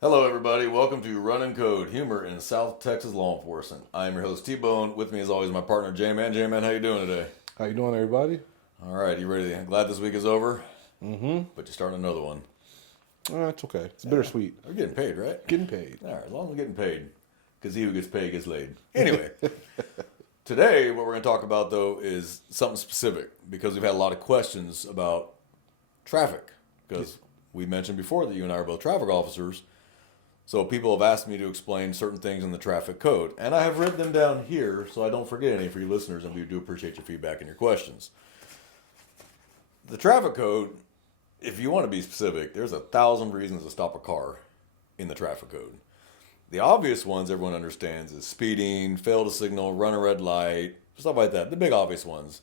Hello, everybody. Welcome to Run and Code, humor in South Texas law enforcement. I'm your host T-Bone. With me, as always, my partner J-Man. J-Man, how you doing today? How you doing, everybody? All right, you ready? Glad this week is over, Mm-hmm. but you're starting another one. It's okay. It's bittersweet. We're getting paid, right? Getting paid. All right, as long as we're getting paid, because he who gets paid gets laid. Anyway, today what we're going to talk about though is something specific because we've had a lot of questions about traffic. Because we mentioned before that you and I are both traffic officers. So people have asked me to explain certain things in the traffic code, and I have written them down here so I don't forget any for you listeners, and we do appreciate your feedback and your questions. The traffic code, if you want to be specific, there's 1,000 reasons to stop a car in the traffic code. The obvious ones everyone understands is speeding, fail to signal, run a red light, stuff like that, the big obvious ones.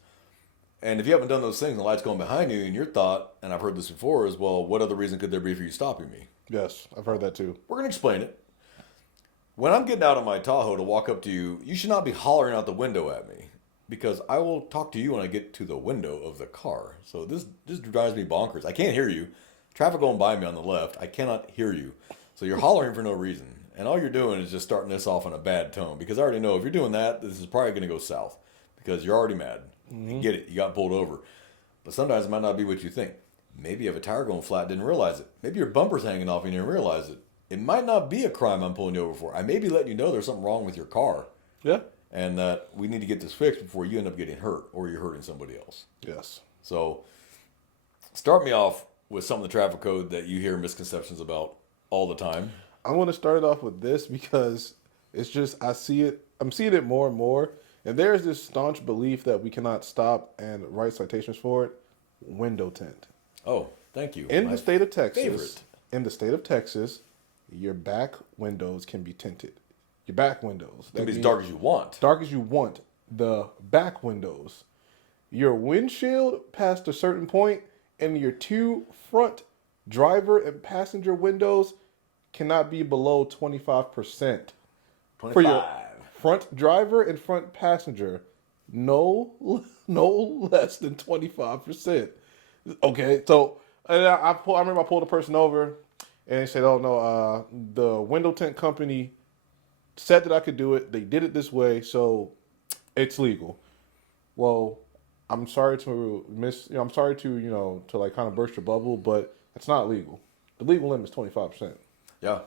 And if you haven't done those things, the light's going behind you, and your thought, and I've heard this before, is, well, what other reason could there be for you stopping me? Yes, I've heard that too. We're going to explain it. When I'm getting out of my Tahoe to walk up to you, you should not be hollering out the window at me because I will talk to you when I get to the window of the car. So this drives me bonkers. I can't hear you. Traffic going by me on the left. I cannot hear you. So you're hollering for no reason. And all you're doing is just starting this off on a bad tone because I already know if you're doing that, this is probably going to go south because you're already mad. I get it. You got pulled over. But sometimes it might not be what you think. Maybe you have a tire going flat, didn't realize it. Maybe your bumper's hanging off and you didn't realize it. It might not be a crime I'm pulling you over for. I may be letting you know there's something wrong with your car Yeah. and that we need to get this fixed before you end up getting hurt or you're hurting somebody else. Yes. So start me off with some of the traffic code that you hear misconceptions about all the time. I want to start it off with this because it's just I see it. I'm seeing it more and more, and there's this staunch belief that we cannot stop and write citations for it. Window tint. Oh, thank you. In My the state of Texas, favorite. in the state of Texas, your back windows can be tinted. Your back windows. It can be as means dark as you want. dark as you want. The back windows. Your windshield past a certain point, and your two front driver and passenger windows cannot be below 25%. 25. For your front driver and front passenger, no, no less than 25%. Okay, so and I remember I pulled a person over, and they said, "Oh no, the window tint company said that I could do it. They did it this way, so it's legal." Well, I'm sorry to I'm sorry to to like kind of burst your bubble, but it's not legal. The legal limit is 25%. Yeah.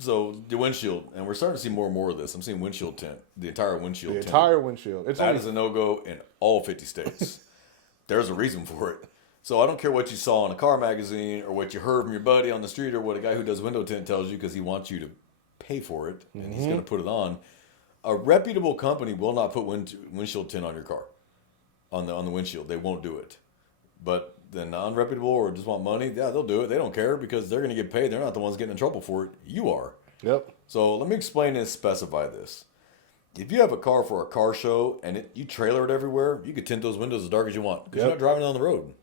So the windshield, and we're starting to see more and more of this. I'm seeing windshield tint, the entire windshield The tint. entire windshield. It's That only is a no-go in all 50 states. There's a reason for it. So I don't care what you saw in a car magazine or what you heard from your buddy on the street or what a guy who does window tint tells you because he wants you to pay for it and he's going to put it on. A reputable company will not put windshield tint on your car, on the windshield. They won't do it. But the non-reputable or just want money, yeah, they'll do it. They don't care because they're going to get paid. They're not the ones getting in trouble for it. You are. Yep. So let me explain and specify this. If you have a car for a car show and you trailer it everywhere, you could tint those windows as dark as you want because you're not driving down the road.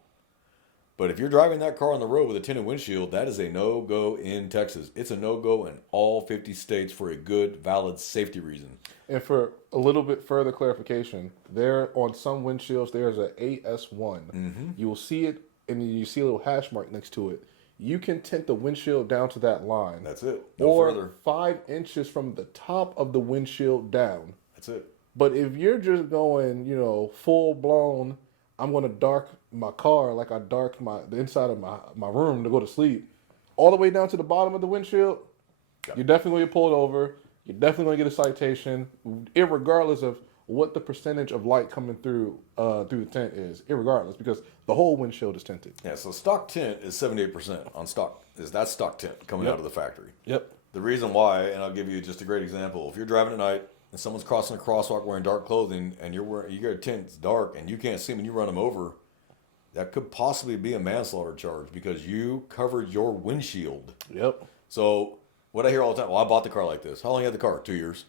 But if you're driving that car on the road with a tinted windshield, that is a no-go in Texas. It's a no-go in all 50 states for a good, valid safety reason. And for a little bit further clarification, there on some windshields there's a AS1. You will see it, and you see a little hash mark next to it. You can tint the windshield down to that line. That's it. No or further. 5 inches from the top of the windshield down. That's it. But if you're just going, full blown, I'm going to dark my car like I dark the inside of my room to go to sleep, all the way down to the bottom of the windshield, you're definitely going to get pulled over. You're definitely going to get a citation, irregardless of what the percentage of light coming through the tint is, irregardless, because the whole windshield is tinted. Yeah, so stock tint is 78% on stock. That's stock tint coming out of the factory. Yep. The reason why, and I'll give you just a great example. If you're driving at night and someone's crossing a crosswalk wearing dark clothing and you get a tint that's dark and you can't see them and you run them over, that could possibly be a manslaughter charge because you covered your windshield. Yep. So what I hear all the time, well, I bought the car like this. How long you had the car? 2 years.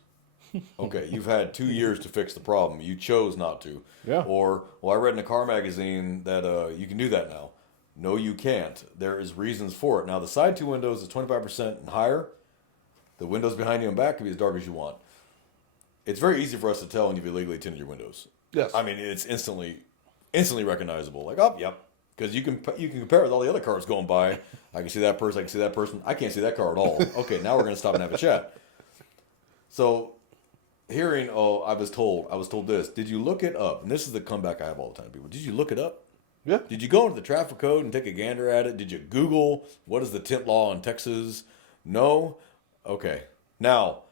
Okay, you've had 2 years to fix the problem. You chose not to. Yeah. Or, well, I read in a car magazine that you can do that now. No, you can't. There is reasons for it. Now, the side two windows is 25% and higher. The windows behind you and back can be as dark as you want. It's very easy for us to tell when you've illegally tinted your windows. Yes. I mean, it's instantly recognizable. Like, oh, yep, Because you can compare it with all the other cars going by. I can see that person. I can see that person. I can't see that car at all. Okay, now we're going to stop and have a chat. So, hearing, I was told this. Did you look it up? And this is the comeback I have all the time, people. Did you look it up? Yeah. Did you go into the traffic code and take a gander at it? Did you Google what is the tint law in Texas? No? Okay. Now,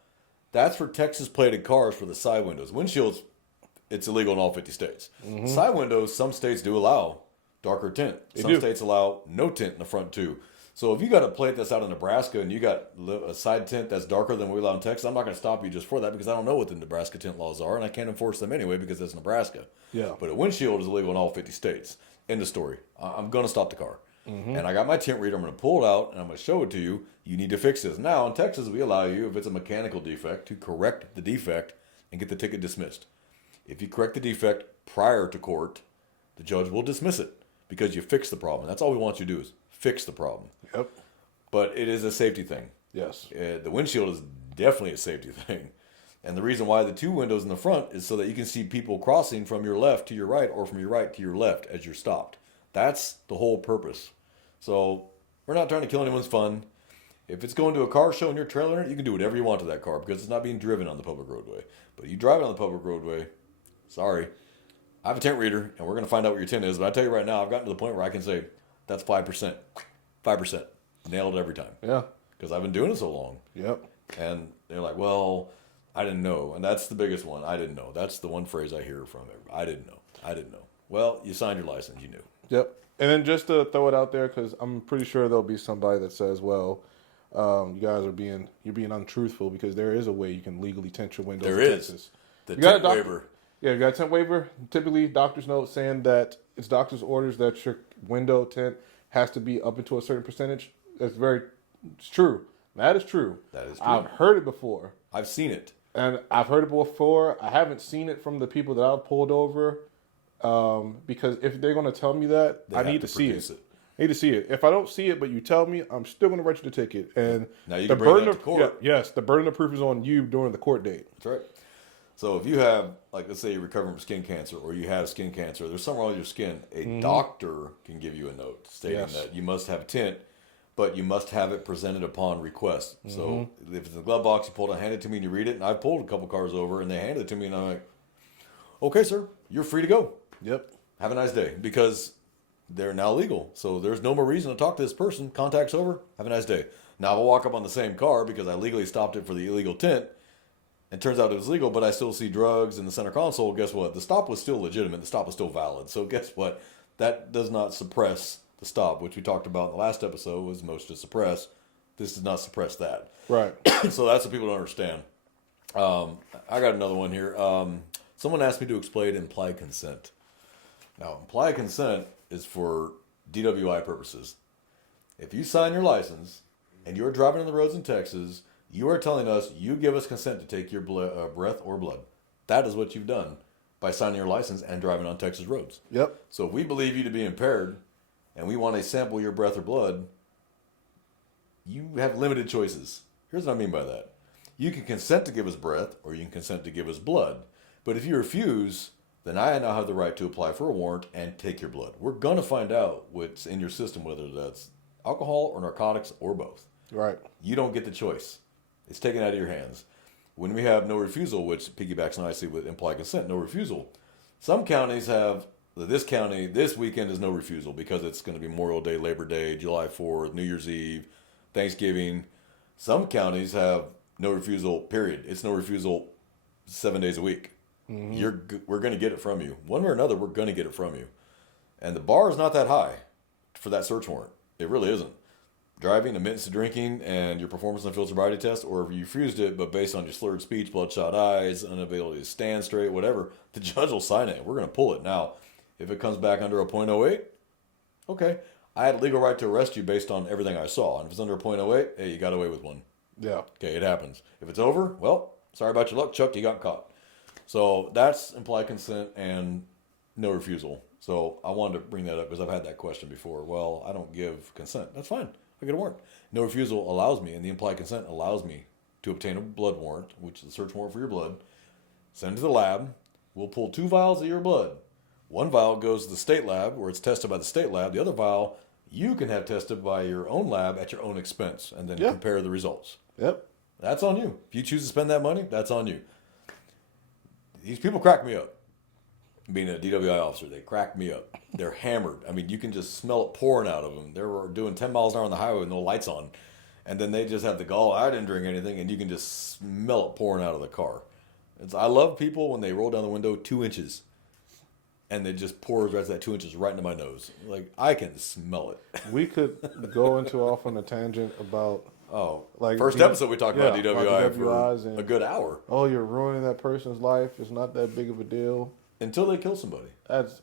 that's for Texas plated cars for the side windows. Windshields, it's illegal in all 50 states. Side windows, some states do allow darker tint. Some states allow no tint in the front too. So if you got a plate that's out in Nebraska and you got a side tint that's darker than we allow in Texas, I'm not going to stop you just for that because I don't know what the Nebraska tint laws are and I can't enforce them anyway because it's Nebraska. Yeah. But a windshield is illegal in all 50 states. End of story. I'm going to stop the car. And I got my tint reader. I'm going to pull it out and I'm going to show it to you. You need to fix this. Now in Texas, we allow you, if it's a mechanical defect, to correct the defect and get the ticket dismissed. If you correct the defect prior to court, the judge will dismiss it because you fixed the problem. That's all we want you to do is fix the problem. Yep. But it is a safety thing. Yes. The windshield is definitely a safety thing. And the reason why the two windows in the front is so that you can see people crossing from your left to your right or from your right to your left as you're stopped. That's the whole purpose. So we're not trying to kill anyone's fun. If it's going to a car show and you're trailing it, you can do whatever you want to that car because it's not being driven on the public roadway. But you drive it on the public roadway, sorry. I have a tint reader and we're going to find out what your tint is. But I tell you right now, I've gotten to the point where I can say, that's 5%. 5%. Nailed it every time. Yeah. Because I've been doing it so long. Yep. And they're like, well, I didn't know. And that's the biggest one. I didn't know. That's the one phrase I hear from everybody. I didn't know. I didn't know. Well, you signed your license. You knew. Yep. And then just to throw it out there, because I'm pretty sure there'll be somebody that says, well, you guys are you're being untruthful because there is a way you can legally tint your windows There in is. Texas. The You got a tint waiver. Yeah, you got a tint waiver. Typically, doctor's note saying that it's doctor's orders that your window tint has to be up into a certain percentage. It's true. That is true. That is true. I've heard it before. I've seen it. And I've heard it before. I haven't seen it from the people that I've pulled over. Because if they're going to tell me that, They I have need to to see produce it. I need to see it. If I don't see it, but you tell me, I'm still going to write you the ticket. And Now you can bring that to court. yes, the burden of proof is on you during the court date. That's right. So if you have, like, let's say you're recovering from skin cancer or you have skin cancer, there's something wrong with your skin, a doctor can give you a note stating that you must have a tint, but you must have it presented upon request. So if it's in the glove box, you pull it, hand it to me, and you read it. And I've pulled a couple cars over, and they handed it to me, and I'm like, okay, sir, you're free to go. Yep. Have a nice day. Because they're now legal. So there's no more reason to talk to this person. Contact's over. Have a nice day. Now I'll walk up on the same car because I legally stopped it for the illegal tint. And turns out it was legal, but I still see drugs in the center console. Guess what? The stop was still legitimate. The stop was still valid. So guess what? That does not suppress the stop, which we talked about in the last episode was most to suppress. This does not suppress that. Right. So that's what people don't understand. I got another one here. Someone asked me to explain implied consent. Now, implied consent is for DWI purposes. If you sign your license and you're driving on the roads in Texas, you are telling us you give us consent to take your breath or blood. That is what you've done by signing your license and driving on Texas roads. Yep. So if we believe you to be impaired and we want to sample your breath or blood, you have limited choices. Here's what I mean by that. You can consent to give us breath or you can consent to give us blood. But if you refuse, then I now have the right to apply for a warrant and take your blood. We're going to find out what's in your system, whether that's alcohol or narcotics or both. Right. You don't get the choice. It's taken out of your hands. When we have no refusal, which piggybacks nicely with implied consent, no refusal. Some counties have, this county, this weekend is no refusal because it's going to be Memorial Day, Labor Day, July 4th, New Year's Eve, Thanksgiving. Some counties have no refusal, period. It's no refusal 7 days a week. We're going to get it from you. One way or another, we're going to get it from you. And the bar is not that high for that search warrant. It really isn't. Driving, admittance to drinking, and your performance on the field sobriety test, or if you refused it, but based on your slurred speech, bloodshot eyes, inability to stand straight, whatever, the judge will sign it. We're going to pull it. Now, if it comes back under a .08, okay. I had legal right to arrest you based on everything I saw. And if it's under a .08, hey, you got away with one. Yeah. Okay, it happens. If it's over, well, sorry about your luck, Chuck, you got caught. So that's implied consent and no refusal. So I wanted to bring that up because I've had that question before. Well, I don't give consent. That's fine. I get a warrant. No refusal allows me, and the implied consent allows me to obtain a blood warrant, which is a search warrant for your blood, send it to the lab. We'll pull 2 vials of your blood. One vial goes to the state lab where it's tested by the state lab. The other vial you can have tested by your own lab at your own expense and then compare the results. Yep. That's on you. If you choose to spend that money, that's on you. These people crack me up. Being a DWI officer, they crack me up. They're hammered. I mean, you can just smell it pouring out of them. They were doing 10 miles an hour on the highway with no lights on. And then they just have the gall. I didn't drink anything, and you can just smell it pouring out of the car. I love people when they roll down the window 2 inches, and it just pours right that 2 inches right into my nose. Like, I can smell it. We could go into off on a tangent about First episode we talked about DWI about DWIs for a good hour. Oh, you're ruining that person's life. It's not that big of a deal. Until they kill somebody.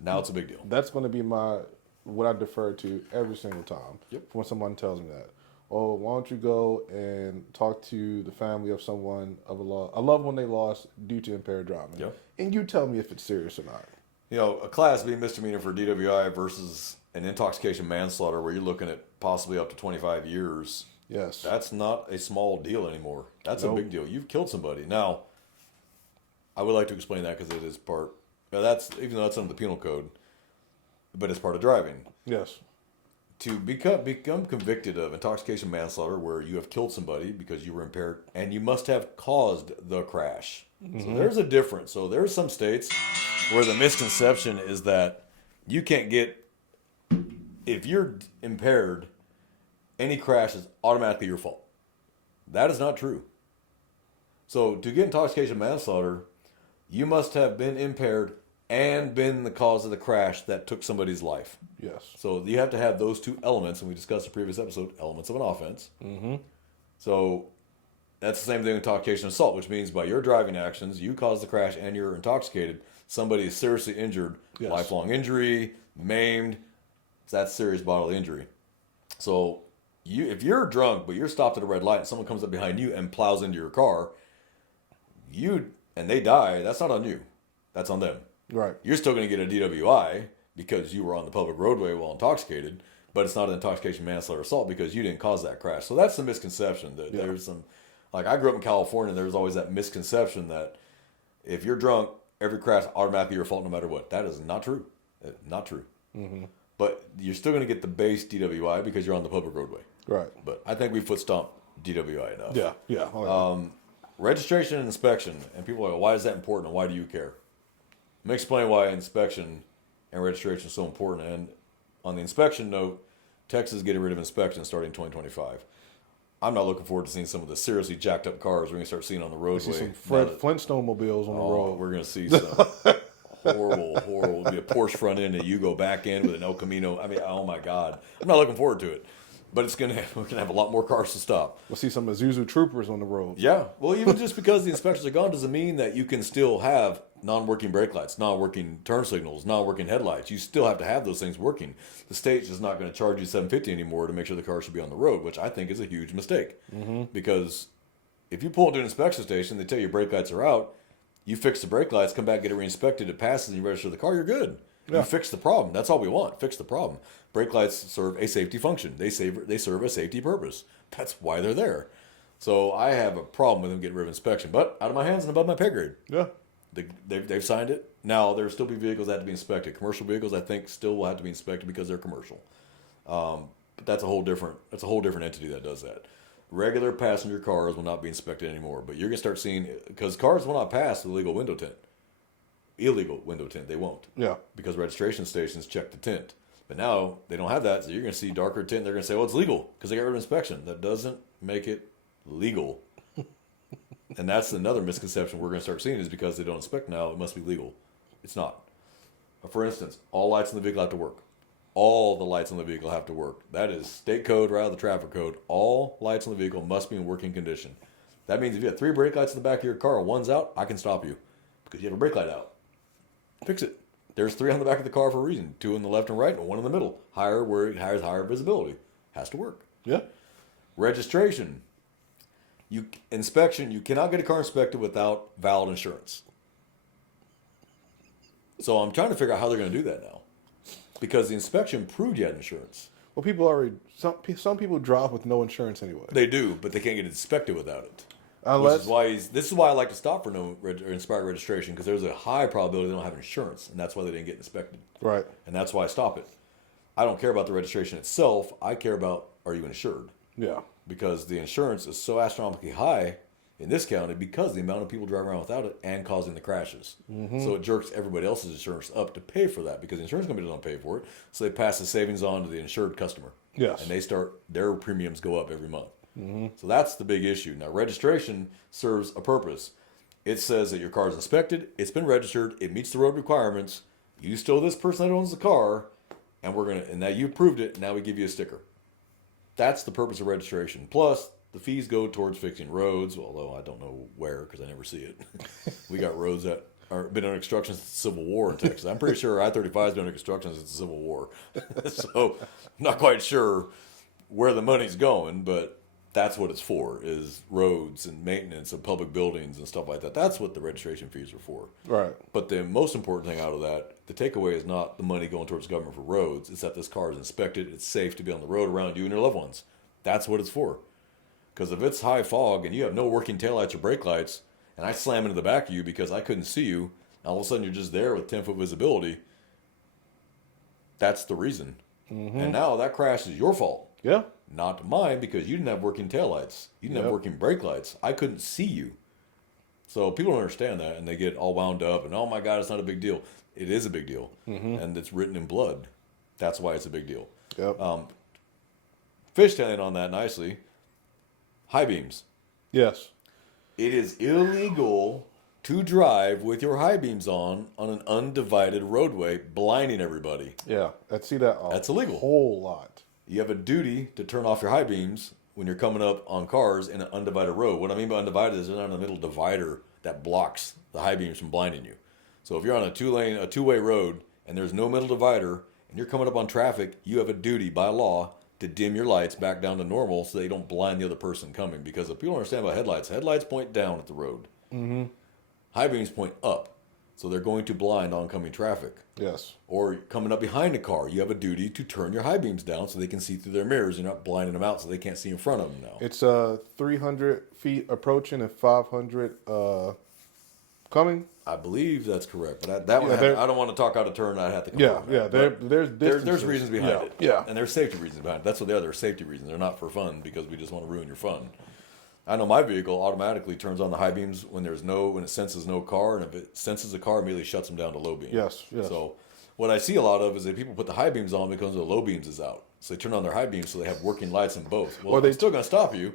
Now it's a big deal. That's going to be what I defer to every single time. Yep. When someone tells me that. Oh, why don't you go and talk to the family of someone a loved one they lost due to impaired driving? Yep. And you tell me if it's serious or not. You know, a Class B misdemeanor for DWI versus an intoxication manslaughter where you're looking at possibly up to 25 years. Yes. That's not a small deal anymore. That's a big deal. You've killed somebody. Now, I would like to explain that because it is part. Even though that's under the penal code, but it's part of driving. Yes. To become convicted of intoxication manslaughter, where you have killed somebody because you were impaired, and you must have caused the crash. So there's a difference. So there's some states where the misconception is that you can't get, if you're impaired, any crash is automatically your fault. That is not true. So to get intoxication manslaughter, you must have been impaired and been the cause of the crash that took somebody's life. Yes. So you have to have those two elements, and we discussed in the previous episode, elements of an offense. Mm-hmm. So that's the same thing with intoxication assault, which means by your driving actions, you caused the crash and you're intoxicated. Somebody is seriously injured, lifelong injury, maimed. That's serious bodily injury. So if you're drunk, but you're stopped at a red light and someone comes up behind you and plows into your car, and they die, that's not on you. That's on them. Right. You're still going to get a DWI because you were on the public roadway while intoxicated, but it's not an intoxication manslaughter assault because you didn't cause that crash. So that's the misconception. That there's some, like I grew up in California, there was always that misconception that if you're drunk, every crash automatically your fault no matter what. That is not true. Not true. Mm-hmm. But you're still going to get the base DWI because you're on the public roadway. Right. But I think we foot stomped DWI enough. Yeah. Yeah. Oh, Registration and inspection, and people are like, why is that important and why do you care? Let me explain why inspection and registration is so important. And on the inspection note, Texas is getting rid of inspection starting in 2025. I'm not looking forward to seeing some of the seriously jacked up cars we're going to start seeing on the roadway. See some Fred Flintstone mobiles on the road. We're going to see some horrible. It'll be a Porsche front end and you go back in with an El Camino. I mean, oh my God. I'm not looking forward to it. But we're going to have a lot more cars to stop. We'll see some Isuzu Troopers on the road. Yeah. Well, even just because the inspections are gone doesn't mean that you can still have non-working brake lights, non-working turn signals, non-working headlights. You still have to have those things working. The state's just not going to charge you $750 anymore to make sure the car should be on the road, which I think is a huge mistake. Mm-hmm. Because if you pull into an inspection station, they tell you brake lights are out, you fix the brake lights, come back, get it re-inspected, it passes, and you register the car, you're good. Yeah. You fix the problem. That's all we want. Fix the problem. Brake lights serve a safety function. They serve a safety purpose. That's why they're there. So I have a problem with them getting rid of inspection, but out of my hands and above my pay grade. Yeah. They've signed it. Now, there will still be vehicles that have to be inspected. Commercial vehicles, I think, still will have to be inspected because they're commercial. But that's a whole different entity that does that. Regular passenger cars will not be inspected anymore. But you're going to start seeing, because cars will not pass the illegal window tint. Illegal window tint, they won't. Yeah. Because registration stations check the tint. But now they don't have that, so you're going to see darker tint. They're going to say, well, it's legal because they got rid of inspection. That doesn't make it legal. And that's another misconception we're going to start seeing is because they don't inspect now, it must be legal. It's not. For instance, all lights in the vehicle have to work. All the lights on the vehicle have to work. That is state code right out of the traffic code. All lights on the vehicle must be in working condition. That means if you have 3 brake lights in the back of your car, one's out, I can stop you because you have a brake light out. Fix it. There's 3 on the back of the car for a reason. 2 in the left and right, and 1 in the middle. Higher where it has higher visibility. Has to work. Yeah. Registration. Inspection. You cannot get a car inspected without valid insurance. So I'm trying to figure out how they're going to do that now, because the inspection proved you had insurance. Well, some people drive with no insurance anyway. They do, but they can't get it inspected without it. Unless This is why I like to stop for no expired registration, because there's a high probability they don't have insurance, and that's why they didn't get inspected. right. And that's why I stop it. I don't care about the registration itself. I care about, are you insured? Yeah. Because the insurance is so astronomically high in this county because of the amount of people driving around without it and causing the crashes. So it jerks everybody else's insurance up to pay for that, because the insurance company doesn't pay for it. So they pass the savings on to the insured customer. Yes. And they start, their premiums go up every month. So that's the big issue. Now, registration serves a purpose. It says that your car is inspected, it's been registered, it meets the road requirements. You still this person that owns the car, and now you proved it. Now we give you a sticker. That's the purpose of registration. Plus, the fees go towards fixing roads, although I don't know where because I never see it. We got roads that are been under construction since the Civil War in Texas. I'm pretty sure I-35 has been under construction since the Civil War. So, I'm not quite sure where the money's going, but that's what it's for, is roads and maintenance of public buildings and stuff like that. That's what the registration fees are for. Right. But the most important thing out of that, the takeaway is not the money going towards government for roads. It's that this car is inspected. It's safe to be on the road around you and your loved ones. That's what it's for. Because if it's high fog and you have no working taillights or brake lights, and I slam into the back of you because I couldn't see you, all of a sudden you're just there with 10-foot visibility, that's the reason. And now that crash is your fault. Yeah. Not mine, because you didn't have working taillights. You didn't have Yep. working brake lights. I couldn't see you. So people don't understand that, and they get all wound up, and oh my God, it's not a big deal. It is a big deal, and it's written in blood. That's why it's a big deal. Yep. Fishtailing on that nicely, high beams. Yes. It is illegal to drive with your high beams on an undivided roadway, blinding everybody. Yeah. I see that That's illegal. whole lot. You have a duty to turn off your high beams when you're coming up on cars in an undivided road. What I mean by undivided is there's not a middle divider that blocks the high beams from blinding you. So if you're on a two-way road, and there's no middle divider, and you're coming up on traffic, you have a duty by law to dim your lights back down to normal so they don't blind the other person coming. Because if people don't understand about headlights point down at the road. High beams point up, so they're going to blind oncoming traffic. Yes. Or coming up behind a car, you have a duty to turn your high beams down so they can see through their mirrors. You're not blinding them out so they can't see in front of them now. It's 300 feet approaching and 500 coming. I believe that's correct, but that one there- I don't want to talk out of turn. I'd have to. Yeah, confirm yeah. that. There's But distances. there's reasons behind it. Yeah. And there's safety reasons behind it. That's what they are. They're safety reasons. They're not for fun because we just want to ruin your fun. I know my vehicle automatically turns on the high beams when it senses no car, and if it senses a car, it immediately shuts them down to low beam. Yes, yes. So what I see a lot of is that people put the high beams on because the low beams is out. So they turn on their high beams so they have working lights in both. Well, Or they- they're still going to stop you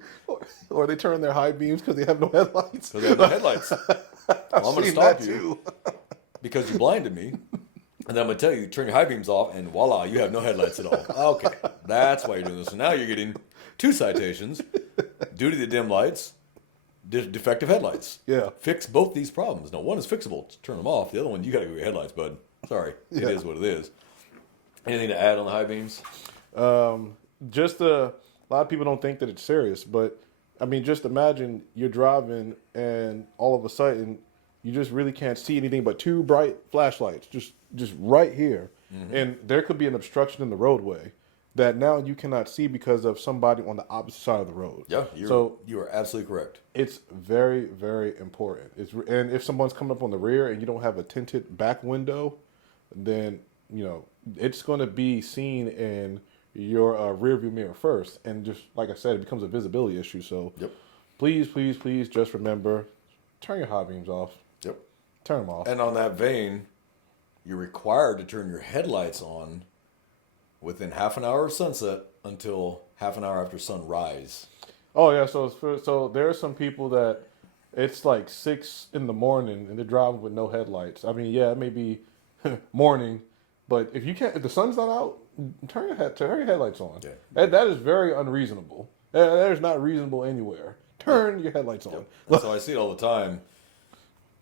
Or they turn their high beams because they have no headlights. because they have no headlights. Well, I'm going to Seen stop that you too. because you blinded me. And then I'm going to tell you, turn your high beams off, and voila, you have no headlights at all. Okay, that's why you're doing this. So now you're getting 2 citations due to the dim lights, defective headlights. Yeah. Fix both these problems. Now, one is fixable, turn them off. The other one, you got to go your headlights, bud. Sorry, It Yeah. is what it is. Anything to add on the high beams? Just a lot of people don't think that it's serious, but I mean, just imagine you're driving and all of a sudden you just really can't see anything but 2 bright flashlights just right here, and there could be an obstruction in the roadway that now you cannot see because of somebody on the opposite side of the road. Yeah, you are absolutely correct. It's very, very important. And if someone's coming up on the rear and you don't have a tinted back window, then it's going to be seen in your rear view mirror first. And just like I said, it becomes a visibility issue. So Yep. please, please, please just remember, turn your high beams off. Yep. Turn them off. And on that vein, you're required to turn your headlights on within half an hour of sunset until half an hour after sunrise. Oh yeah, so there are some people that it's like 6 in the morning and they're driving with no headlights. I mean, yeah, it may be morning, but if the sun's not out, turn your headlights on. Yeah. That is very unreasonable. That is not reasonable anywhere. Turn your headlights on. And so I see it all the time.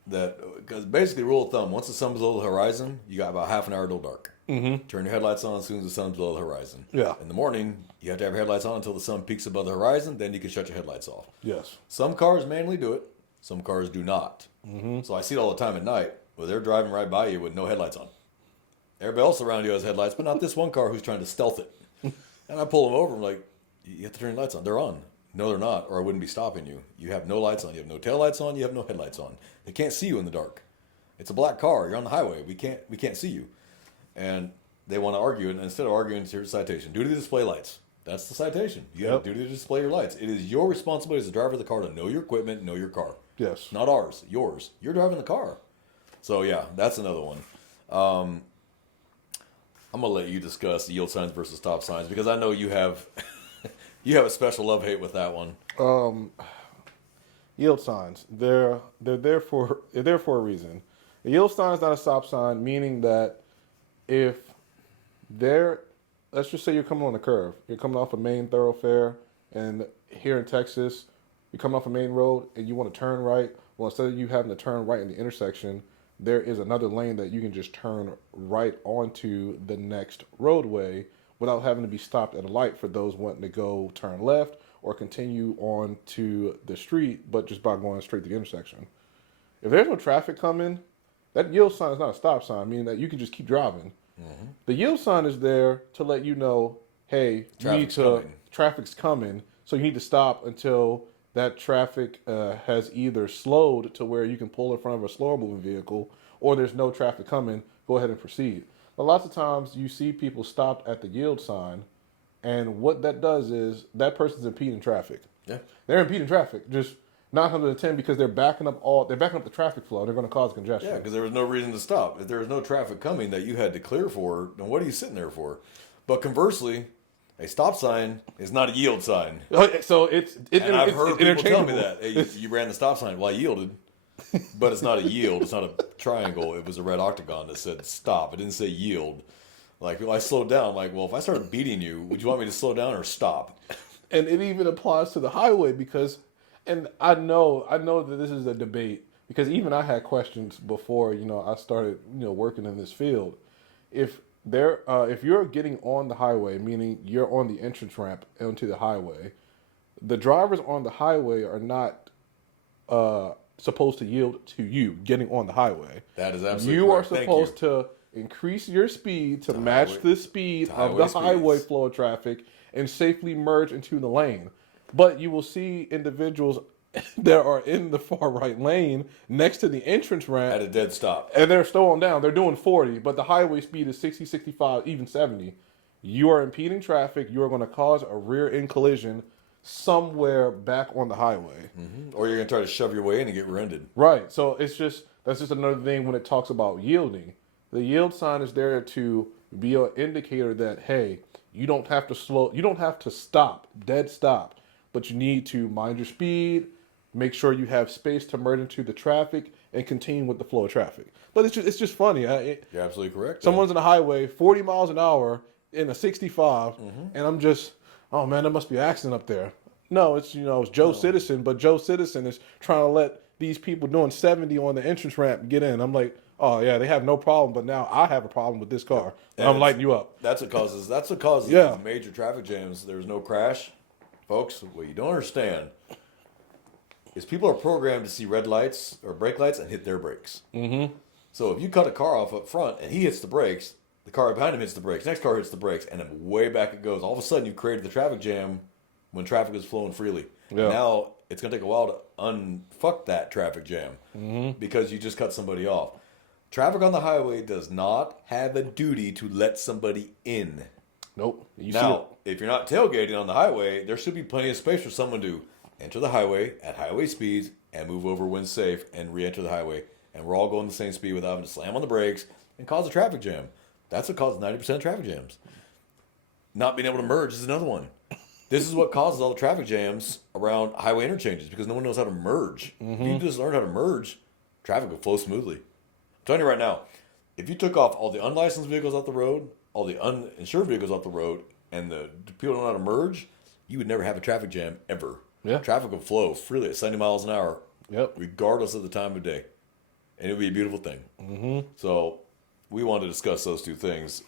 Because basically, rule of thumb: once the sun's below the horizon, you got about half an hour till dark. Mm-hmm. Turn your headlights on as soon as the sun's below the horizon. Yeah. In the morning, you have to have your headlights on until the sun peaks above the horizon. Then you can shut your headlights off. Yes. Some cars manually do it. Some cars do not. Mm-hmm. So I see it all the time at night where they're driving right by you with no headlights on. Everybody else around you has headlights, but not this one car who's trying to stealth it. And I pull them over. I'm like, you have to turn your lights on. They're on. No, they're not, or I wouldn't be stopping you. You have no lights on. You have no tail lights on. You have no headlights on. They can't see you in the dark. It's a black car. You're on the highway. We can't see you. And they want to argue it. And instead of arguing, here's a citation. Duty to display lights. That's the citation. You have a duty to display your lights. It is your responsibility as the driver of the car to know your equipment, know your car. Yes. Not ours. Yours. You're driving the car. So, yeah, that's another one. I'm going to let you discuss yield signs versus stop signs because I know you have you have a special love-hate with that one. Yield signs. They're there for a reason. A yield sign is not a stop sign, meaning that if let's just say you're coming on a curve, you're coming off a main thoroughfare, and here in Texas, you're coming off a main road and you want to turn right. Well, instead of you having to turn right in the intersection, there is another lane that you can just turn right onto the next roadway without having to be stopped at a light for those wanting to go turn left or continue on to the street, but just by going straight to the intersection. If there's no traffic coming, that yield sign is not a stop sign, meaning that you can just keep driving. Mm-hmm. The yield sign is there to let you know, hey, traffic's coming, so you need to stop until that traffic has either slowed to where you can pull in front of a slower moving vehicle, or there's no traffic coming, go ahead and proceed. But lots of times you see people stopped at the yield sign, and what that does is that person's impeding traffic. Yeah. They're impeding traffic, just 910 because they're backing up the traffic flow. They're going to cause congestion. Yeah, because there was no reason to stop. If there was no traffic coming that you had to clear for, then what are you sitting there for? But conversely, a stop sign is not a yield sign. So I've heard people tell me that. Hey, you ran the stop sign. Well, I yielded. But it's not a yield. It's not a triangle. It was a red octagon that said stop. It didn't say yield. Like, I slowed down. I'm like, well, if I started beating you, would you want me to slow down or stop? And it even applies to the highway because, and I know that this is a debate because even I had questions before, I started, working in this field. If you're getting on the highway, meaning you're on the entrance ramp onto the highway, the drivers on the highway are not supposed to yield to you getting on the highway. That is absolutely you correct. are supposed to increase your speed to match the speed of the highway flow of traffic and safely merge into the lane. But you will see individuals that are in the far right lane next to the entrance ramp at a dead stop. And they're slowing down. They're doing 40, but the highway speed is 60, 65, even 70. You are impeding traffic. You are going to cause a rear end collision somewhere back on the highway. Mm-hmm. Or you're going to try to shove your way in and get rear-ended. Right. So that's just another thing when it talks about yielding. The yield sign is there to be an indicator that, hey, you don't have to stop, dead stop, but you need to mind your speed, make sure you have space to merge into the traffic, and continue with the flow of traffic. But it's just funny. You're absolutely correct. Someone's on the highway, 40 miles an hour in a 65, and I'm just, oh man, there must be an accident up there. No, it's Joe Citizen, but Joe Citizen is trying to let these people doing 70 on the entrance ramp get in. I'm like, oh yeah, they have no problem, but now I have a problem with this car. And I'm lighting you up. That's what causes major traffic jams. There's no crash. Folks, what you don't understand is people are programmed to see red lights or brake lights and hit their brakes. Mm-hmm. So if you cut a car off up front and he hits the brakes, the car behind him hits the brakes, next car hits the brakes, and then way back it goes. All of a sudden, you created the traffic jam when traffic is flowing freely. Yeah. Now, it's going to take a while to unfuck that traffic jam because you just cut somebody off. Traffic on the highway does not have a duty to let somebody in. Nope. Now, if you're not tailgating on the highway, there should be plenty of space for someone to enter the highway at highway speeds and move over when safe and re-enter the highway. And we're all going the same speed without having to slam on the brakes and cause a traffic jam. That's what causes 90% of traffic jams. Not being able to merge is another one. This is what causes all the traffic jams around highway interchanges because no one knows how to merge. If you just learn how to merge, traffic will flow smoothly. I'm telling you right now, if you took off all the unlicensed vehicles off the road, all the uninsured vehicles off the road, and the people don't know how to merge, you would never have a traffic jam ever. Yeah. Traffic will flow freely at 70 miles an hour, yep, regardless of the time of day. And it would be a beautiful thing. Mm-hmm. So we wanted to discuss those two things.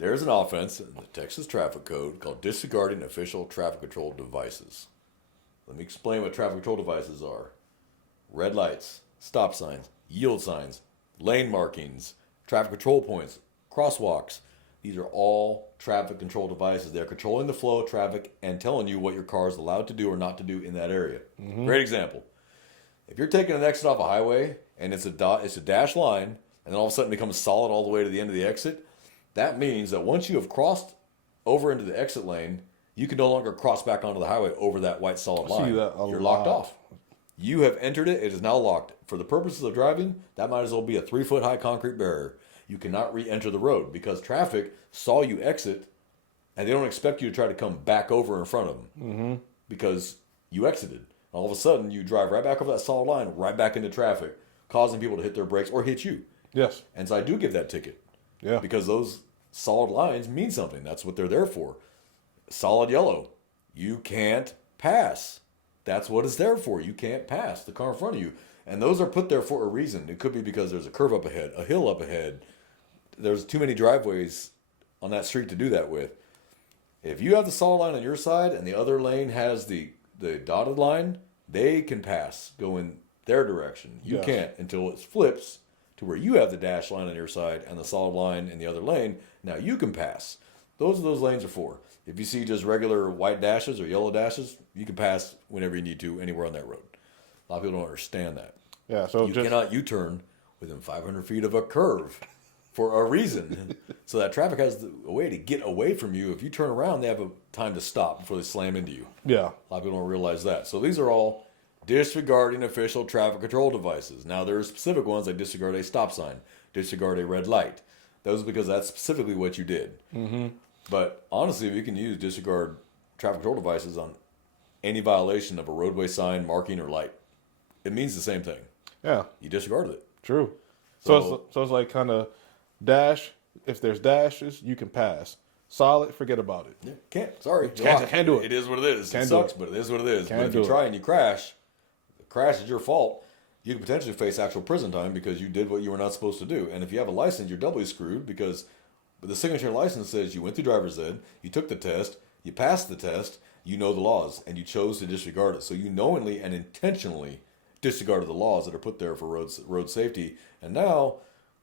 There's an offense in the Texas Traffic Code called disregarding official traffic control devices. Let me explain what traffic control devices are. Red lights, stop signs, yield signs, lane markings, traffic control points, crosswalks, These are all traffic control devices. They're controlling the flow of traffic and telling you what your car is allowed to do or not to do in that area. Great example. If you're taking an exit off a highway and it's a dash line, and then all of a sudden it becomes solid all the way to the end of the exit, that means that once you have crossed over into the exit lane, you can no longer cross back onto the highway over that white solid line. You're locked off. You have entered it. It is now locked. For the purposes of driving, that might as well be a 3-foot high concrete barrier. You cannot re-enter the road because traffic saw you exit, and they don't expect you to try to come back over in front of them because you exited. All of a sudden, you drive right back over that solid line, right back into traffic, causing people to hit their brakes or hit you. Yes. And so I do give that ticket. Yeah. Because those solid lines mean something. That's what they're there for. Solid yellow. You can't pass. That's what it's there for. You can't pass the car in front of you. And those are put there for a reason. It could be because there's a curve up ahead, a hill up ahead. There's too many driveways on that street to do that with. If you have the solid line on your side and the other lane has the dotted line, they can pass, go in their direction. You can't until it flips to where you have the dash line on your side and the solid line in the other lane. Now you can pass. Those lanes are for. If you see just regular white dashes or yellow dashes, you can pass whenever you need to anywhere on that road. A lot of people don't understand that. Yeah, so you cannot U-turn within 500 feet of a curve for a reason. So that traffic has a way to get away from you. If you turn around, they have a time to stop before they slam into you. Yeah. A lot of people don't realize that. So these are all disregarding official traffic control devices. Now, there are specific ones like disregard a stop sign, disregard a red light. Those are because that's specifically what you did. But honestly, we can use disregard traffic control devices on any violation of a roadway sign, marking, or light. It means the same thing. Yeah. You disregarded it. True. So it's like kind of dash. If there's dashes, you can pass. Solid, forget about it. Yeah, can't. Sorry. Can't do it. It is what it is. It sucks, but it is what it is. Can't But if do you it. try and you crash, the crash is your fault. You could potentially face actual prison time because you did what you were not supposed to do. And if you have a license, you're doubly screwed because the signature license says you went through driver's ed, you took the test, you passed the test, you know the laws, and you chose to disregard it. So you knowingly and intentionally disregarded the laws that are put there for road safety, and now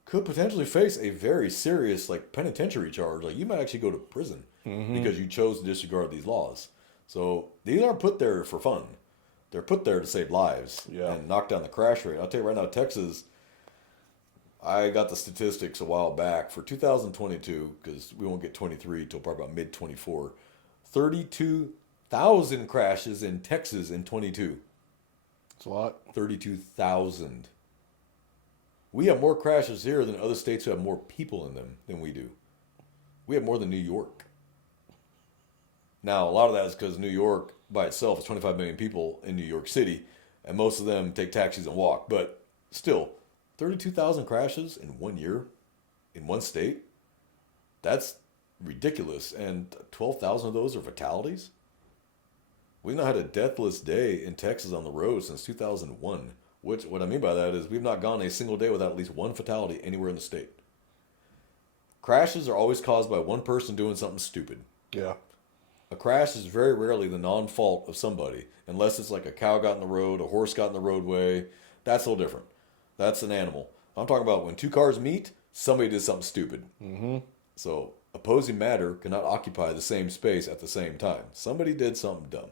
could potentially face a very serious penitentiary charge. Like you might actually go to prison because you chose to disregard these laws. So these aren't put there for fun. They're put there to save lives and knock down the crash rate. I'll tell you right now, Texas, I got the statistics a while back for 2022, because we won't get 23 till probably about mid-24. 32,000 crashes in Texas in 22. It's a lot. 32,000. We have more crashes here than other states who have more people in them than we do. We have more than New York. Now, a lot of that is because New York by itself is 25 million people in New York City, and most of them take taxis and walk. But still, 32,000 crashes in 1 year in one state? That's ridiculous. And 12,000 of those are fatalities? We've not had a deathless day in Texas on the road since 2001. What I mean by that is we've not gone a single day without at least one fatality anywhere in the state. Crashes are always caused by one person doing something stupid. Yeah. A crash is very rarely the non-fault of somebody, unless it's like a cow got in the road, a horse got in the roadway. That's a little different. That's an animal. I'm talking about when two cars meet, somebody did something stupid. So opposing matter cannot occupy the same space at the same time. Somebody did something dumb.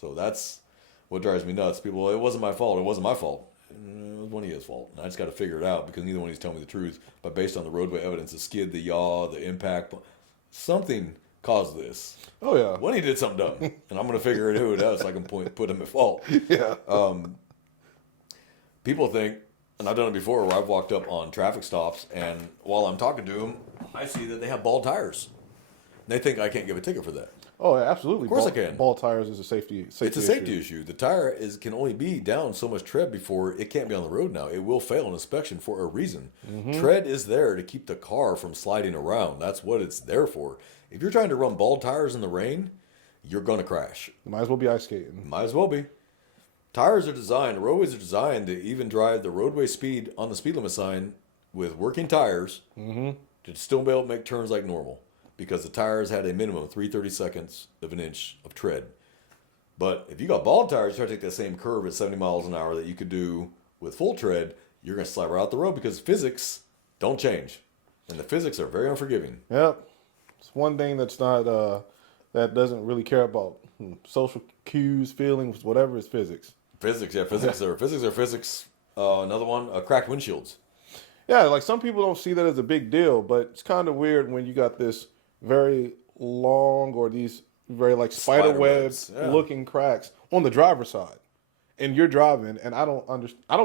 So that's what drives me nuts. People, well, it wasn't my fault. It wasn't my fault. It was one of his fault. And I just got to figure it out because neither one of these telling me the truth. But based on the roadway evidence, the skid, the yaw, the impact, something caused this. Oh, yeah. One, he did something dumb. And I'm going to figure it who it is so I can put him at fault. Yeah. People think, and I've done it before, where I've walked up on traffic stops, and while I'm talking to them, I see that they have bald tires. They think I can't give a ticket for that. Oh, yeah, absolutely. Of course I can. Ball tires is a safety It's a safety issue. The tire can only be down so much tread before it can't be on the road now. It will fail an inspection for a reason. Tread is there to keep the car from sliding around. That's what it's there for. If you're trying to run bald tires in the rain, you're going to crash. Might as well be ice skating. Might as well be. Tires are designed, roadways are designed to even drive the roadway speed on the speed limit sign with working tires to still be able to make turns like normal. Because the tires had a minimum of 3/32 of an inch of tread. But if you got bald tires, you try to take that same curve at 70 miles an hour that you could do with full tread, you're going to slide right out the road because physics don't change. And the physics are very unforgiving. Yep. It's one thing that's not that doesn't really care about social cues, feelings, whatever is physics. Physics, yeah, physics are physics. Another one, cracked windshields. Yeah, like some people don't see that as a big deal, but it's kind of weird when you got this very long or these very like spider web yeah. looking cracks on the driver's side. And you're driving, and I don't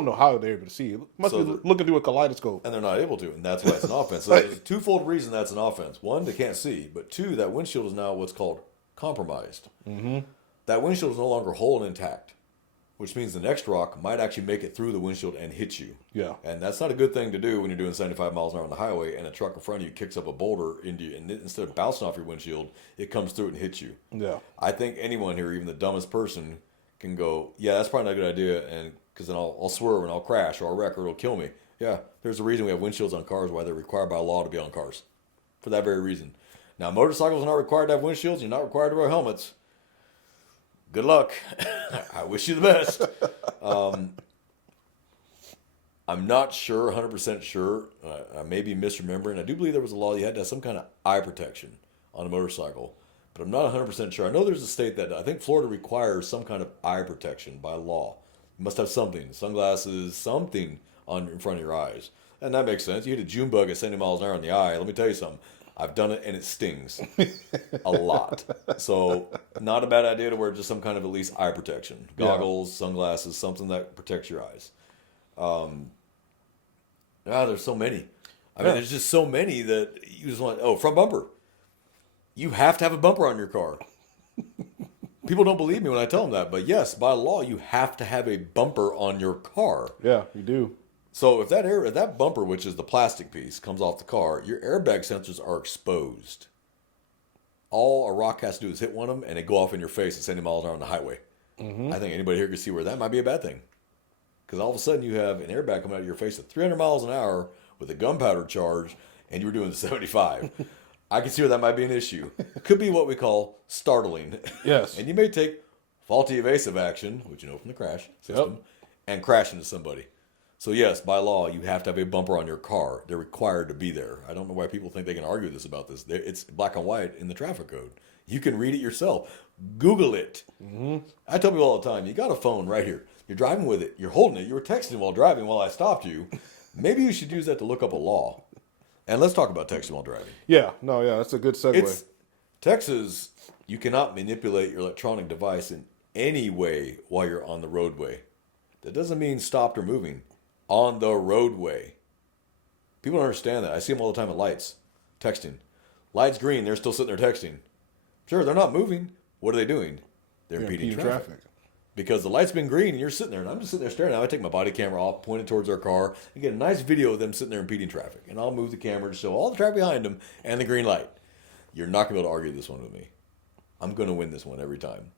know how they're able to see it. Must So be looking through a kaleidoscope. And they're not able to, and that's why it's an offense. So there's a twofold reason that's an offense. One, they can't see, but two, that windshield is now what's called compromised. Mm-hmm. That windshield is no longer whole and intact, which means the next rock might actually make it through the windshield and hit you. Yeah. And that's not a good thing to do when you're doing 75 miles an hour on the highway and a truck in front of you kicks up a boulder into you, and instead of bouncing off your windshield, it comes through it and hits you. Yeah. I think anyone here, even the dumbest person, can go, yeah, that's probably not a good idea, and because then I'll swerve and I'll crash or I'll wreck or it'll kill me. Yeah, there's a reason we have windshields on cars, why they're required by law to be on cars, for that very reason. Now, motorcycles are not required to have windshields. You're not required to wear helmets. Good luck. I wish you the best. I'm not sure, 100% sure. I may be misremembering. I do believe there was a law you had to have some kind of eye protection on a motorcycle, but I'm not 100% sure. I know there's a state that I think Florida requires some kind of eye protection by law. You must have something, sunglasses, something on in front of your eyes. And that makes sense. You hit a June bug at 70 miles an hour in the eye. Let me tell you something. I've done it and it stings a lot. So not a bad idea to wear just some kind of at least eye protection. Goggles, sunglasses, something that protects your eyes. There's so many. I mean, there's just so many that you just want. Oh, front bumper. You have to have a bumper on your car. People don't believe me when I tell them that, but yes, by law, you have to have a bumper on your car. Yeah, you do. So if that bumper, which is the plastic piece, comes off the car, your airbag sensors are exposed. All a rock has to do is hit one of them, and they go off in your face at 70 miles an hour on the highway. Mm-hmm. I think anybody here can see where that might be a bad thing. Because all of a sudden you have an airbag coming out of your face at 300 miles an hour with a gunpowder charge, and you were doing 75. I can see where that might be an issue. It could be what we call startling. Yes. And you may take faulty evasive action, which you know from the crash system, and crash into somebody. So yes, by law, you have to have a bumper on your car. They're required to be there. I don't know why people think they can argue about this. It's black and white in the traffic code. You can read it yourself. Google it. Mm-hmm. I tell people all the time, you got a phone right here. You're driving with it. You're holding it. You were texting while driving while I stopped you. Maybe you should use that to look up a law. And let's talk about texting while driving. Yeah, that's a good segue. Texas, you cannot manipulate your electronic device in any way while you're on the roadway. That doesn't mean stopped or moving. On the roadway. People don't understand that. I see them all the time at lights, texting. Light's green, they're still sitting there texting. Sure, they're not moving. What are they doing? They're impeding traffic. Because the light's been green and you're sitting there, and I'm just sitting there staring. Now I take my body camera off, point it towards our car, and get a nice video of them sitting there impeding traffic. And I'll move the camera to show all the traffic behind them and the green light. You're not going to be able to argue this one with me. I'm going to win this one every time.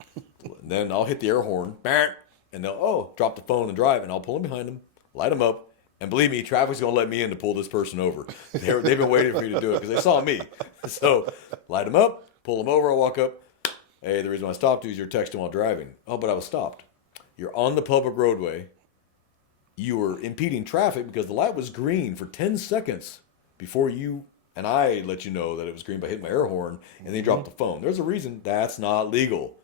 And then I'll hit the air horn, and they'll, drop the phone and drive, and I'll pull them behind them, light them up, and believe me, traffic's going to let me in to pull this person over. They've been waiting for me to do it because they saw me. So light them up, pull them over, I'll walk up. Hey, the reason I stopped you is you're texting while driving. Oh, but I was stopped. You're on the public roadway. You were impeding traffic because the light was green for 10 seconds before you and I let you know that it was green by hitting my air horn, and they dropped the phone. There's a reason that's not legal.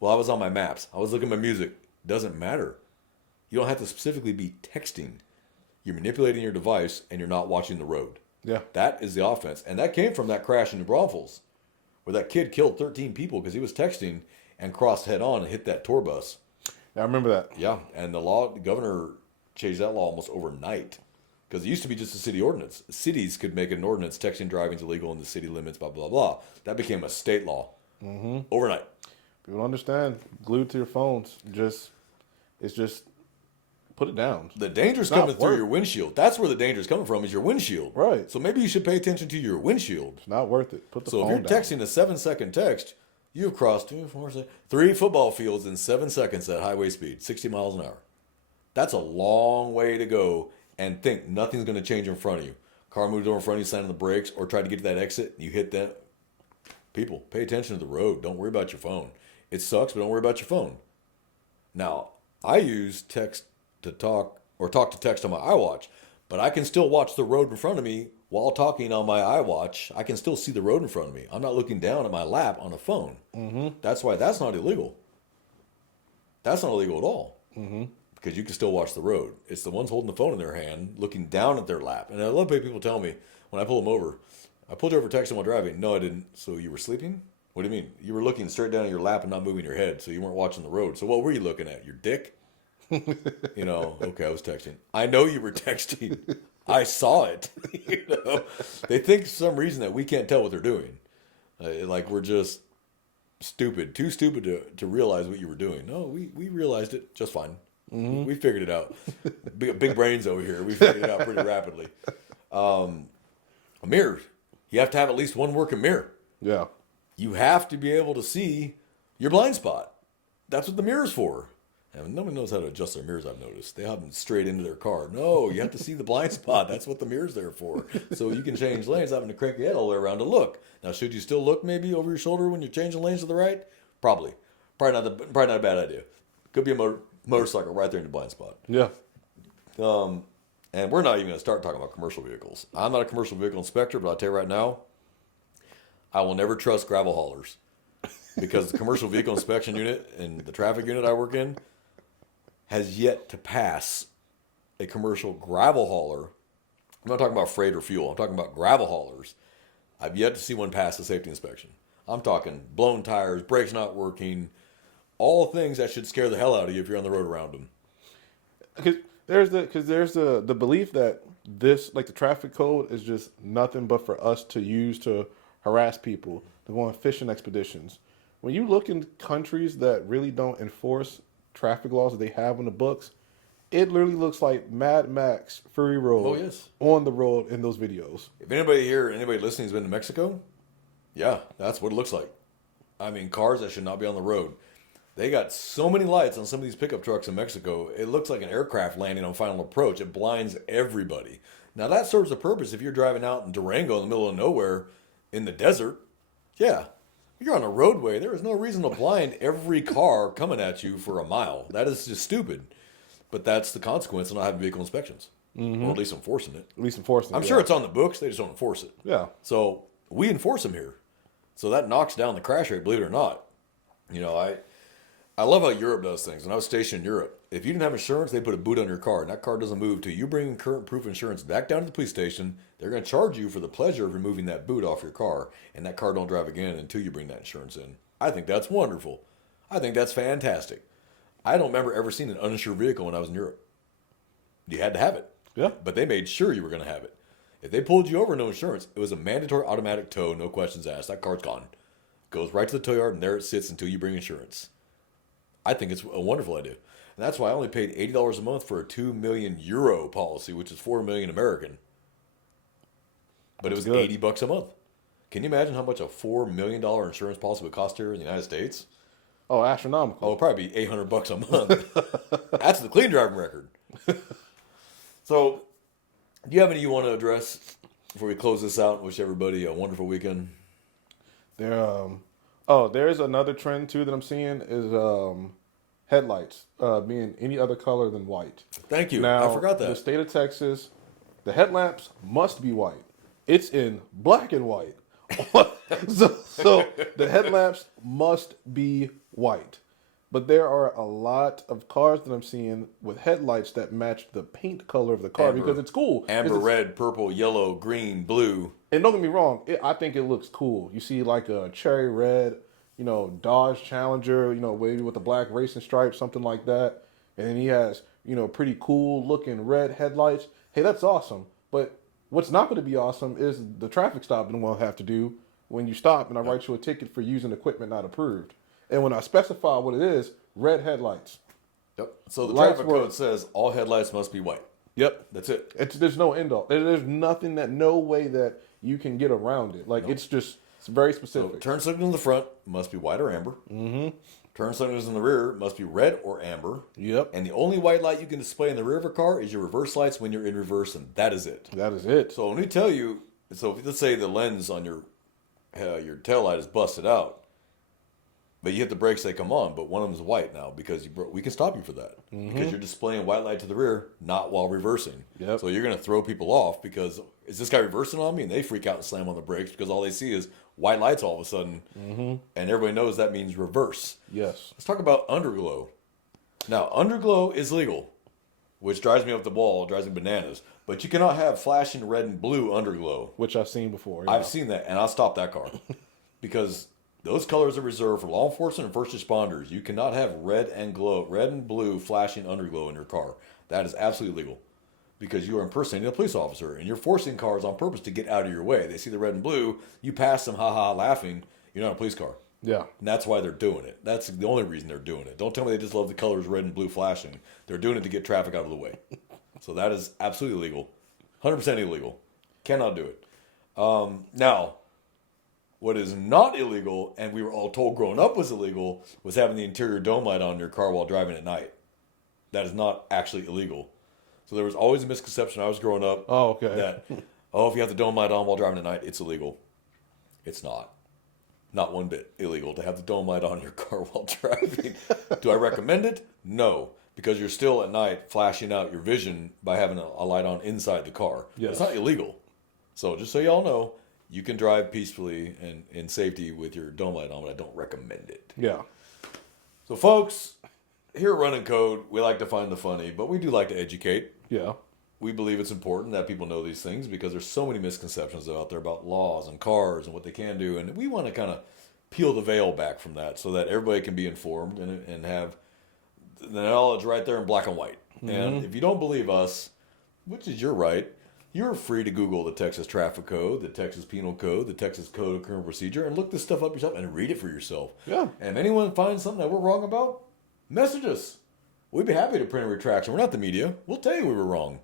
Well, I was on my maps. I was looking at my music. Doesn't matter. You don't have to specifically be texting. You're manipulating your device, and you're not watching the road. Yeah. That is the offense. And that came from that crash in New Braunfels, where that kid killed 13 people because he was texting and crossed head on and hit that tour bus. I remember that. Yeah, and the governor changed that law almost overnight because it used to be just a city ordinance. Cities could make an ordinance, texting, driving is illegal in the city limits, blah, blah, blah. That became a state law overnight. People don't understand. Glued to your phones. It's just put it down. The danger's coming through your windshield. That's where the danger's coming from, is your windshield. Right. So maybe you should pay attention to your windshield. It's not worth it. Put the phone down. So if you're texting a 7-second text, you've crossed 3 football fields in 7 seconds at highway speed, 60 miles an hour. That's a long way to go, and think nothing's going to change in front of you. Car moves over in front of you, slamming the brakes, or try to get to that exit, you hit that. People, pay attention to the road. Don't worry about your phone. It sucks, but don't worry about your phone. Now, I use text to talk, or talk to text on my iWatch, but I can still watch the road in front of me while talking on my iWatch, I can still see the road in front of me. I'm not looking down at my lap on a phone. Mm-hmm. That's why that's not illegal. That's not illegal at all. Mm-hmm. Because you can still watch the road. It's the ones holding the phone in their hand, looking down at their lap. And I love people tell me, when I pull them over, I pulled you over texting while driving. No, I didn't. So you were sleeping? What do you mean? You were looking straight down at your lap and not moving your head, so you weren't watching the road. So what were you looking at? Your dick? Okay, I was texting. I know you were texting. I saw it. They think for some reason that we can't tell what they're doing. Like we're just stupid, too stupid to realize what you were doing. No, we realized it just fine. Mm-hmm. We figured it out. Big brains over here. We figured it out pretty rapidly. A mirror. You have to have at least one working mirror. Yeah. You have to be able to see your blind spot. That's what the mirror's for. And nobody knows how to adjust their mirrors, I've noticed. They have them straight into their car. No, you have to see the blind spot. That's what the mirror's there for. So you can change lanes having to crank your head all the way around to look. Now, should you still look maybe over your shoulder when you're changing lanes to the right? Probably. Probably not a bad idea. Could be a motorcycle right there in the blind spot. Yeah. And we're not even going to start talking about commercial vehicles. I'm not a commercial vehicle inspector, but I'll tell you right now, I will never trust gravel haulers. Because the commercial vehicle inspection unit and the traffic unit I work in has yet to pass a commercial gravel hauler. I'm not talking about freight or fuel. I'm talking about gravel haulers. I've yet to see one pass the safety inspection. I'm talking blown tires, brakes not working, all things that should scare the hell out of you if you're on the road around them. Because there's the belief that this, like the traffic code, is just nothing but for us to use to harass people, to go on fishing expeditions. When you look in countries that really don't enforce traffic laws that they have on the books, it literally looks like Mad Max Fury Road on the road in those videos. If anybody listening has been to Mexico, yeah, that's what it looks like. I mean, cars that should not be on the road. They got so many lights on some of these pickup trucks in Mexico, it looks like an aircraft landing on final approach. It blinds everybody. Now, that serves a purpose if you're driving out in Durango in the middle of nowhere in the desert. Yeah. You're on a roadway. There is no reason to blind every car coming at you for a mile. That is just stupid. But that's the consequence of not having vehicle inspections. Mm-hmm. Or at least enforcing it. I'm sure it's on the books. They just don't enforce it. Yeah. So we enforce them here. So that knocks down the crash rate, believe it or not. I love how Europe does things. When I was stationed in Europe, if you didn't have insurance, they put a boot on your car, and that car doesn't move till you bring current proof insurance back down to the police station. They're going to charge you for the pleasure of removing that boot off your car, and that car don't drive again until you bring that insurance in. I think that's wonderful. I think that's fantastic. I don't remember ever seeing an uninsured vehicle when I was in Europe. You had to have it. Yeah. But they made sure you were going to have it. If they pulled you over no insurance, it was a mandatory automatic tow, no questions asked. That car's gone. Goes right to the tow yard, and there it sits until you bring insurance. I think it's a wonderful idea. And that's why I only paid $80 a month for a 2 million euro policy, which is 4 million American. But it was $80 a month. Can you imagine how much a $4 million insurance policy would cost here in the United States? Oh, astronomical. Oh, it'd probably be $800 a month. That's the clean driving record. So, do you have any you want to address before we close this out and wish everybody a wonderful weekend? There's another trend too that I'm seeing is headlights being any other color than white. Thank you. Now, I forgot that. The state of Texas, the headlamps must be white. It's in black and white. so the headlamps must be white. But there are a lot of cars that I'm seeing with headlights that match the paint color of the car because it's cool. Amber, red, purple, yellow, green, blue. And don't get me wrong, I think it looks cool. You see like a cherry red, Dodge Challenger, maybe with a black racing stripe, something like that. And then he has, pretty cool looking red headlights. Hey, that's awesome. But what's not going to be awesome is the traffic stop that we'll have to do when you stop and I write you a ticket for using equipment not approved. And when I specify what it is, red headlights. Yep. So the traffic code says all headlights must be white. Yep. That's it. There's no end all. There's nothing no way that you can get around it. Like, it's very specific. So turn signals in the front must be white or amber. Mm-hmm. Turn signals in the rear must be red or amber. Yep. And the only white light you can display in the rear of a car is your reverse lights when you're in reverse, and that is it. That is it. So when we tell you, let's say the lens on your tail light is busted out, But you hit the brakes, they come on. But one of them is white now because we can stop you for that because you're displaying white light to the rear, not while reversing. Yep. So you're going to throw people off because is this guy reversing on me? And they freak out and slam on the brakes because all they see is white lights all of a sudden, and everybody knows that means reverse. Yes. Let's talk about underglow. Now, underglow is legal, which drives me up the wall, drives me bananas. But you cannot have flashing red and blue underglow. Which I've seen before. I've seen that, and I'll stop that car because those colors are reserved for law enforcement and first responders. You cannot have red and blue flashing underglow in your car. That is absolutely illegal because you are impersonating a police officer and you're forcing cars on purpose to get out of your way. They see the red and blue, you pass them, ha ha, laughing. You're not a police car. Yeah. And that's why they're doing it. That's the only reason they're doing it. Don't tell me they just love the colors red and blue flashing. They're doing it to get traffic out of the way. So that is absolutely illegal. 100% illegal. Cannot do it. Now, what is not illegal, and we were all told growing up was illegal, was having the interior dome light on your car while driving at night. That is not actually illegal. So there was always a misconception when I was growing up Oh, okay. that, if you have the dome light on while driving at night, it's illegal. It's not. Not one bit illegal to have the dome light on in your car while driving. Do I recommend it? No. Because you're still at night flashing out your vision by having a light on inside the car. Yes. It's not illegal. So just so y'all know, you can drive peacefully and in safety with your dome light on, but I don't recommend it. Yeah. So folks, here at Running Code, we like to find the funny, but we do like to educate. Yeah. We believe it's important that people know these things because there's so many misconceptions out there about laws and cars and what they can do. And we want to kind of peel the veil back from that so that everybody can be informed and have the knowledge right there in black and white. And if you don't believe us, which is your right, you're free to Google the Texas Traffic Code, the Texas Penal Code, the Texas Code of Criminal Procedure, and look this stuff up yourself and read it for yourself. Yeah. And if anyone finds something that we're wrong about, message us. We'd be happy to print a retraction. We're not the media. We'll tell you we were wrong.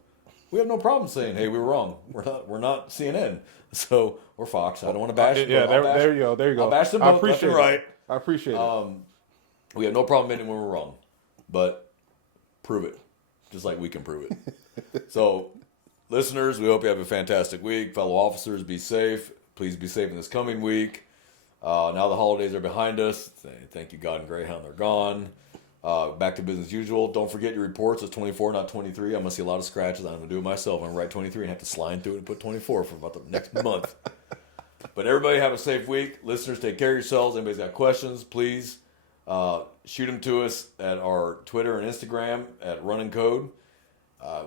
We have no problem saying, "Hey, we were wrong." We're not CNN, so we're Fox. I don't want to bash. Yeah. There you go. There you go. I'll bash them I both left appreciate and it. right. I appreciate it. We have no problem admitting when we're wrong, but prove it, just like we can prove it. So, listeners, we hope you have a fantastic week. Fellow officers, be safe. Please be safe in this coming week. Now the holidays are behind us. Thank you, God and Greyhound, they're gone. Back to business as usual. Don't forget your reports. It's 24, not 23. I'm going to see a lot of scratches. I'm going to do it myself. I'm going to write 23 and have to slide through it and put 24 for about the next month. But everybody have a safe week. Listeners, take care of yourselves. Anybody's got questions, please shoot them to us at our Twitter and Instagram at Running Code.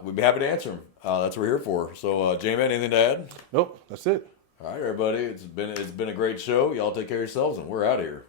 We'd be happy to answer them. That's what we're here for. So, J-Man, anything to add? Nope. That's it. All right, everybody. It's been a great show. Y'all take care of yourselves, and we're out of here.